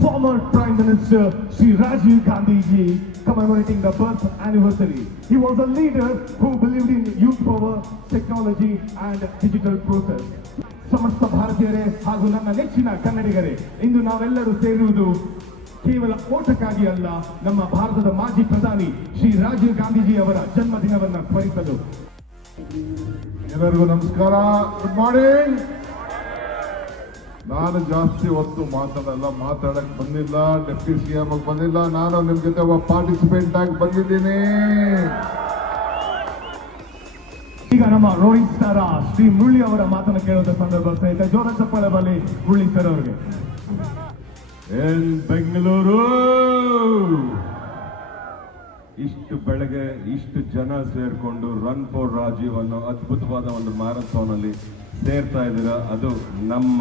former Prime Minister Sri Rajiv Gandhi ji commemorating the birth anniversary. He was a leader who believed in youth power, technology and digital process. ಸಮಸ್ತ ಭಾರತೀಯರೇ ಹಾಗೂ ನನ್ನ ನೆಚ್ಚಿನ ಕನ್ನಡಿಗರೇ, ಇಂದು ನಾವೆಲ್ಲರೂ ಸೇರುವುದು ಕೇವಲ ಓಟಕ್ಕಾಗಿ ಅಲ್ಲ, ನಮ್ಮ ಭಾರತದ ಮಾಜಿ ಪ್ರಧಾನಿ ಶ್ರೀ ರಾಜೀವ್ ಗಾಂಧೀಜಿ ಅವರ ಜನ್ಮದಿನವನ್ನು ಸ್ಮರಿಸಲು. ಎಲ್ಲರಿಗೂ ನಮಸ್ಕಾರ, ಗುಡ್ ಮಾರ್ನಿಂಗ್. ನಾನು ಜಾಸ್ತಿ ಹೊತ್ತು ಮಾತಾಡಕ್ ಬಂದಿಲ್ಲ, ಡೆಪ್ಟಿ ಸಿಎಂ ಆಗಿ ಬಂದಿಲ್ಲ. ನಾನು ನಿಮ್ ಜೊತೆ ಒಬ್ಬ ಪಾರ್ಟಿಸಿಪೆಂಟ್ ಆಗಿ ಬಂದಿದ್ದೀನಿ. ಈಗ ನಮ್ಮ ರೋಹಿತ್ ಸ್ಟಾರ್ ಶ್ರೀ ಮುರಳಿ ಅವರ ಮಾತನ್ನು ಕೇಳುವ ಸಂದರ್ಭ ಸಹಿತ ಜೋರ ಚಪ್ಪಾಳೆ ಬರಲಿ ಮುರಳಿ ಸರ್ ಅವರಿಗೆ. ಏನ್ ಬೆಂಗಳೂರು, ಇಷ್ಟು ಬೆಳಗ್ಗೆ ಇಷ್ಟು ಜನ ಸೇರ್ಕೊಂಡು ರನ್ ಫಾರ್ ರಾಜೀವ್ ಅನ್ನೋ ಅದ್ಭುತವಾದ ಒಂದು ಮ್ಯಾರಥಾನ್ ಅಲ್ಲಿ ಸೇರ್ತಾ ಇದ್ದೀರಾ. ಅದು ನಮ್ಮ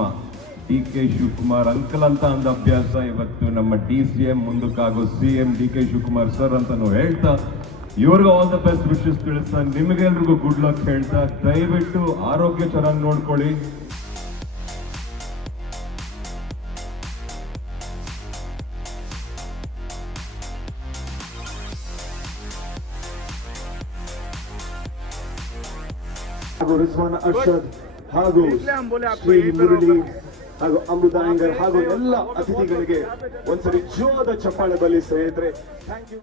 DK ಶಿವಕುಮಾರ್ ಅಂಕಲ್ ಅಂತ ಒಂದು ಅಭ್ಯಾಸ. ಇವತ್ತು ನಮ್ಮ DCM ಮುಂದಕ್ಕಾಗೋ CM DK Shivakumar sir ಅಂತಾನು ಹೇಳ್ತಾ, ಇವ್ರಿಗೂ ಆಲ್ ದ ಬೆಸ್ಟ್ ವಿಶಸ್ ತಿಳಿಸ್ತಾ, ನಿಮಗೆಲ್ರಿಗೂ ಗುಡ್ ಲಕ್ ಹೇಳ್ತಾ, ದಯವಿಟ್ಟು ಆರೋಗ್ಯ ಚೆನ್ನಾಗಿ ನೋಡ್ಕೊಳ್ಳಿ. ಹಾಗೂ ರಿಜ್ವಾನ್ ಅರ್ಷದ್ ಹಾಗೂ ಶ್ರೀ ಮುರಳಿ ಹಾಗೂ ಅಮೃತ ಅಯ್ಯಂಗಾರ್ ಹಾಗೂ ಎಲ್ಲ ಅತಿಥಿಗಳಿಗೆ ಒಂದ್ಸರಿ ಜೋರಾದ ಚಪ್ಪಾಳೆ ಬರಲಿ ಸ್ನೇಹಿತರೆ. Thank you.